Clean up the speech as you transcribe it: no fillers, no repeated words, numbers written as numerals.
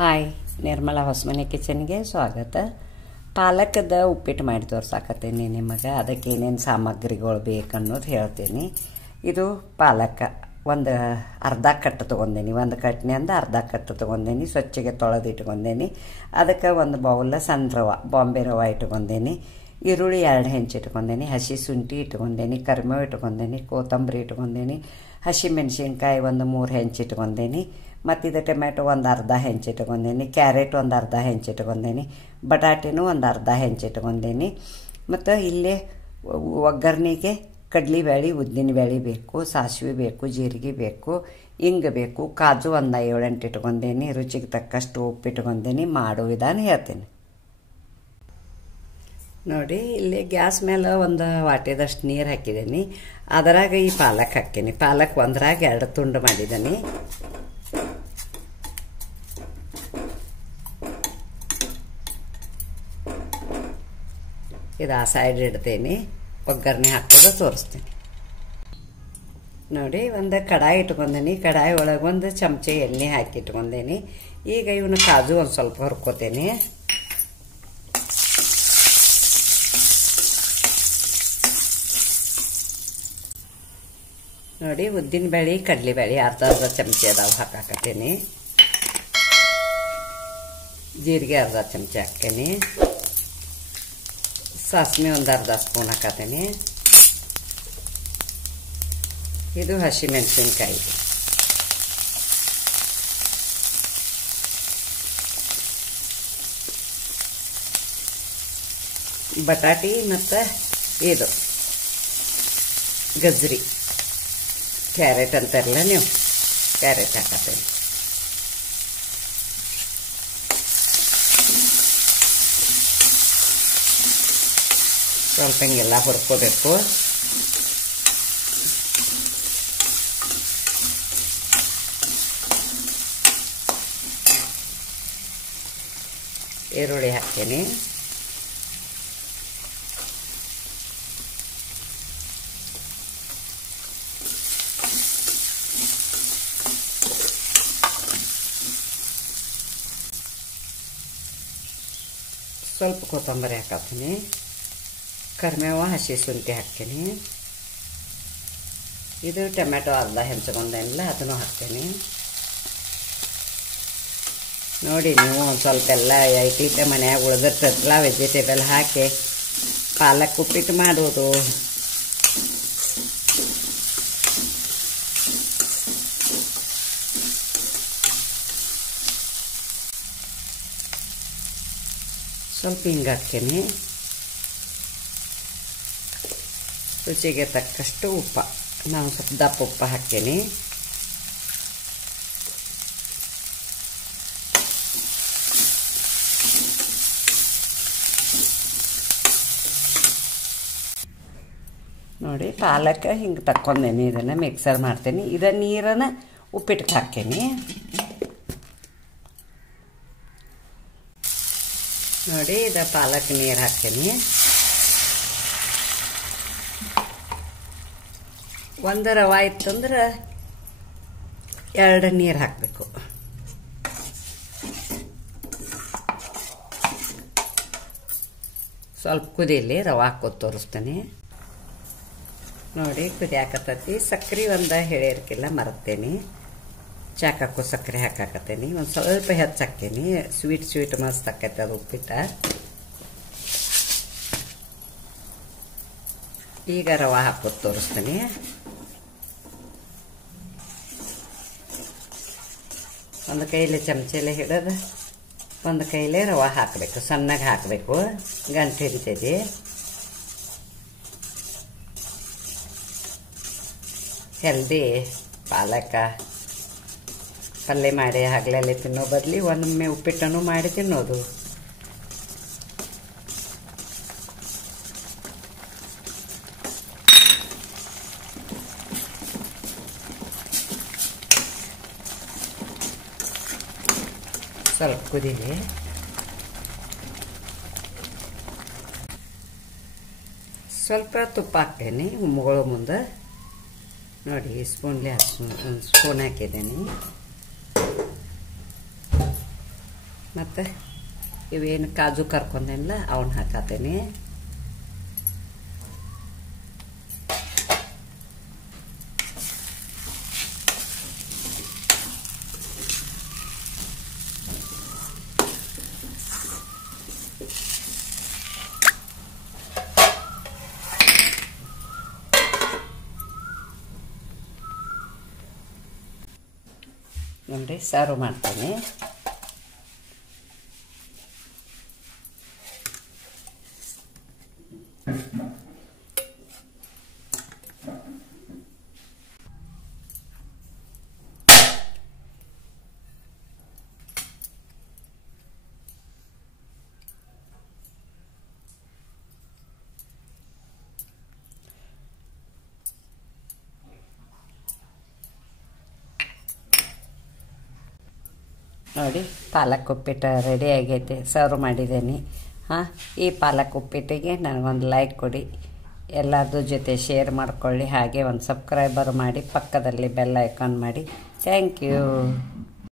Hi, Nirmala Hosamane ಕಿಚನ್ಗೆ ಸ್ವಾಗತ. ಪಾಲಕದ ಉಪ್ಪಿಟ್ಟು ಮಾಡಿ ತೋರ್ಸಾಕತ್ತೀನಿ ನಿಮಗೆ. ಅದಕ್ಕೆ ಏನೇನು ಸಾಮಗ್ರಿಗಳು ಬೇಕನ್ನೋದು ಹೇಳ್ತೀನಿ. ಇದು ಪಾಲಕ ಒಂದು ಅರ್ಧ ಕಟ್ಟು ತೊಗೊಂಡೇನಿ. ಒಂದು ಕಟ್ನೆ ಅಂದ ಅರ್ಧ ಕಟ್ಟು ತೊಗೊಂಡೇನಿ. ಸ್ವಚ್ಛಗೆ ತೊಳೆದು ಇಟ್ಕೊಂಡೇನಿ. ಅದಕ್ಕೆ ಒಂದು ಬೌಲ ಸಣ್ಣ ರವೆ, ಬಾಂಬೆ ರವೆ ಇಟ್ಕೊಂಡೇನಿ. ಈರುಳ್ಳಿ 2 ಹೆಂಚು ಇಟ್ಕೊಂಡೇನಿ. ಹಸಿ ಶುಂಠಿ ಇಟ್ಕೊಂಡೇನಿ. ಕರಿಬೇವು ಇಟ್ಕೊಂಡೇನಿ. ಕೊತ್ತಂಬರಿ ಇಟ್ಕೊಂಡೇನಿ. ಹಸಿ ಮೆಣಸಿನ್ಕಾಯಿ ಒಂದು 3 ಹೆಂಚು ಇಟ್ಕೊಂಡೇನಿ. ಮತ್ತು ಇದು ಟೊಮೆಟೊ ಒಂದು ಅರ್ಧ ಹೆಂಚು ಇಟ್ಕೊಂಡೇನಿ. ಕ್ಯಾರೆಟ್ ಒಂದು ಅರ್ಧ ಹೆಂಚು ಇಟ್ಕೊಂಡೇನಿ. ಬಟಾಟಿನೂ ಒಂದು ಅರ್ಧ ಹೆಂಚು ಇಟ್ಕೊಂಡೇನಿ. ಮತ್ತು ಇಲ್ಲೇ ಒಗ್ಗರಣೆಗೆ ಕಡ್ಲಿಬೇಳೆ, ಉದ್ದಿನಬೇಳೆ ಬೇಕು, ಸಾಸಿವೆ ಬೇಕು, ಜೀರಿಗೆ ಬೇಕು, ಹಿಂಗೆ ಬೇಕು, ಕಾಜು ಒಂದು 7-8 ಇಟ್ಕೊಂಡೇನಿ. ರುಚಿಗೆ ತಕ್ಕಷ್ಟು ಉಪ್ಪು ಇಟ್ಕೊಂಡೇನಿ. ಮಾಡೋ ವಿಧಾನ ಹೇಳ್ತೀನಿ ನೋಡಿ. ಇಲ್ಲಿ ಗ್ಯಾಸ್ ಮೇಲೆ ಒಂದು ವಾಟೆದಷ್ಟು ನೀರು ಹಾಕಿದ್ದೀನಿ. ಅದರಾಗ ಈ ಪಾಲಕ್ ಹಾಕೀನಿ. ಪಾಲಕ್ ಒಂದ್ರಾಗ 2 ತುಂಡು ಮಾಡಿದ್ದೀನಿ. ಇದು ಆ ಸೈಡ್ ಇಡ್ತೀನಿ. ಒಗ್ಗರಣೆ ಹಾಕೋದು ತೋರಿಸ್ತೀನಿ ನೋಡಿ. ಒಂದು ಕಡಾಯಿ ಇಟ್ಕೊಂಡೇನಿ. ಕಡಾಯಿ ಒಳಗೆ ಒಂದು ಚಮಚೆ ಎಣ್ಣೆ ಹಾಕಿ ಇಟ್ಕೊಂಡೇನಿ. ಈಗ ಇವನು ಕಾಜು ಒಂದು ಸ್ವಲ್ಪ ಹುರ್ಕೋತೇನೆ. ನೋಡಿ, ಉದ್ದಿನಬೇಳೆ, ಕಡಲೆಬೇಳೆ ಅರ್ಧ ಚಮಚೆ ಅದಾವು ಹಾಕಾಕತ್ತೀನಿ. ಜೀರಿಗೆ ಅರ್ಧ ಚಮಚೆ ಹಾಕ್ತೀನಿ. ಸಾಸಿವೆ ಒಂದು ಅರ್ಧ ಸ್ಪೂನ್ ಹಾಕತೀನಿ. ಇದು ಹಸಿ ಮೆಣಸಿನ್ಕಾಯಿ. ಬಟಾಟಿ ಮತ್ತು ಇದು ಗಜ್ರಿ, ಕ್ಯಾರೆಟ್ ಅಂತಾರಲ್ಲ ನೀವು, ಕ್ಯಾರೆಟ್ ಹಾಕತ್ತೀನಿ. ಸ್ವಲ್ಪ ಹಿಂಗೆಲ್ಲ ಹುರ್ಕೋಬೇಕು. ಈರುಳ್ಳಿ ಹಾಕ್ತೀನಿ. ಸ್ವಲ್ಪ ಕೊತ್ತಂಬರಿ ಹಾಕತ್ತೀನಿ. ಕರಿಬೇವು, ಹಸಿ ಶುಂಠಿ ಹಾಕ್ತೀನಿ. ಇದು ಟೊಮೆಟೊ ಅರ್ಧ ಹೆಂಚ್ಕೊಂಡೇನಿಲ್ಲ, ಅದನ್ನು ಹಾಕ್ತೀನಿ ನೋಡಿ. ನೀವು ಒಂದು ಸ್ವಲ್ಪ ಎಲ್ಲ ಐಟಿಟ ಮನ್ಯಾಗ ಉಳಿದಿರ್ತಲ್ಲ ವೆಜಿಟೇಬಲ್ ಹಾಕಿ ಪಾಲಕ್ ಉಪ್ಪಿಟ್ಟು ಮಾಡೋದು. ಸ್ವಲ್ಪ ಹಿಂಗೆ ಹಾಕ್ತೀನಿ. ರುಚಿಗೆ ತಕ್ಕಷ್ಟು ಉಪ್ಪು, ನಾನು ಸ್ವಲ್ಪ ದಪ್ಪ ಉಪ್ಪು ಹಾಕ್ತೀನಿ. ನೋಡಿ, ಪಾಲಕ ಹಿಂಗೆ ತಕ್ಕೊಂಡೇನಿ. ಇದನ್ನು ಮಿಕ್ಸರ್ ಮಾಡ್ತೀನಿ. ಇದನ್ನು ನೀರನ್ನು ಉಪ್ಪಿಟ್ಟು ಹಾಕ್ತೀನಿ ನೋಡಿ. ಇದು ಪಾಲಕ್ ನೀರು ಹಾಕ್ತೀನಿ. ಒಂದು ರವೆ ಇತ್ತಂದ್ರೆ 2 ನೀರು ಹಾಕಬೇಕು. ಸ್ವಲ್ಪ ಕುದೀಲಿ, ರವೆ ಹಾಕೋದು ತೋರಿಸ್ತೀನಿ ನೋಡಿ. ಕುದಿಯಾಕತ್ತೈತಿ. ಸಕ್ಕರೆ ಒಂದು ಹೇಳಿರ್ಕಿಲ್ಲ, ಮರತ್ತೇನೆ. ಚಾಕಾಕು ಸಕ್ಕರೆ ಹಾಕಾಕತ್ತೇನಿ. ಒಂದು ಸ್ವಲ್ಪ ಹೆಚ್ಚು ಹಾಕ್ತೀನಿ. ಸ್ವೀಟ್ ಮಸ್ತ್ ಆಕೈತೆ ಅದು ಉಪ್ಪಿಟ್ಟ. ಈಗ ರವೆ ಹಾಕೋದು ತೋರಿಸ್ತೀನಿ. ಒಂದು ಕೈಲಿ ಚಮಚೆಲೆ ಹಿಡಿದು ಒಂದು ಕೈಲೇ ರವೆ ಹಾಕಬೇಕು. ಸಣ್ಣಗೆ ಹಾಕಬೇಕು, ಗಂಟು ಹಿಡಿತೈತಿ. ಹೆಲ್ದಿ ಪಾಲಕ ಪಲ್ಯ ಮಾಡಿ ಹಗಲಲ್ಲಿ ತಿನ್ನೋ ಬದಲಿ ಒಮ್ಮೆ ಉಪ್ಪಿಟ್ಟನ್ನು ಮಾಡಿ ತಿನ್ನೋದು. ಸ್ವಲ್ಪ ಕುದೀಲಿ. ಸ್ವಲ್ಪ ತುಪ್ಪ ಹಾಕ್ತೇನೆ ಮುಗಳು ಮುಂದೆ. ನೋಡಿ ಸ್ಪೂನ್ಲಿ ಒಂದು ಸ್ಪೂನ್ ಹಾಕಿದ್ದೀನಿ. ಮತ್ತು ಇವೇನು ಕಾಜು ಕರ್ಕೊಂಡೇನಿಲ್ಲ ಅವನ್ನ ಹಾಕತ್ತೀನಿ. ನೋಡಿ ಸರ್ವ್ ಮಾಡ್ತೀನಿ. ನೋಡಿ ಪಾಲಕ್ ಉಪ್ಪಿಟ್ಟು ರೆಡಿ ಆಗೈತೆ, ಸರ್ವ್ ಮಾಡಿದ್ದೀನಿ. ಈ ಪಾಲಕ್ ಉಪ್ಪಿಟ್ಟಿಗೆ ನನಗೊಂದು ಲೈಕ್ ಕೊಡಿ, ಎಲ್ಲರದ್ದು ಜೊತೆ ಶೇರ್ ಮಾಡ್ಕೊಳ್ಳಿ, ಹಾಗೆ ಒಂದು ಸಬ್ಸ್ಕ್ರೈಬರ್ ಮಾಡಿ, ಪಕ್ಕದಲ್ಲಿ ಬೆಲ್ ಐಕಾನ್ ಮಾಡಿ. Thank you.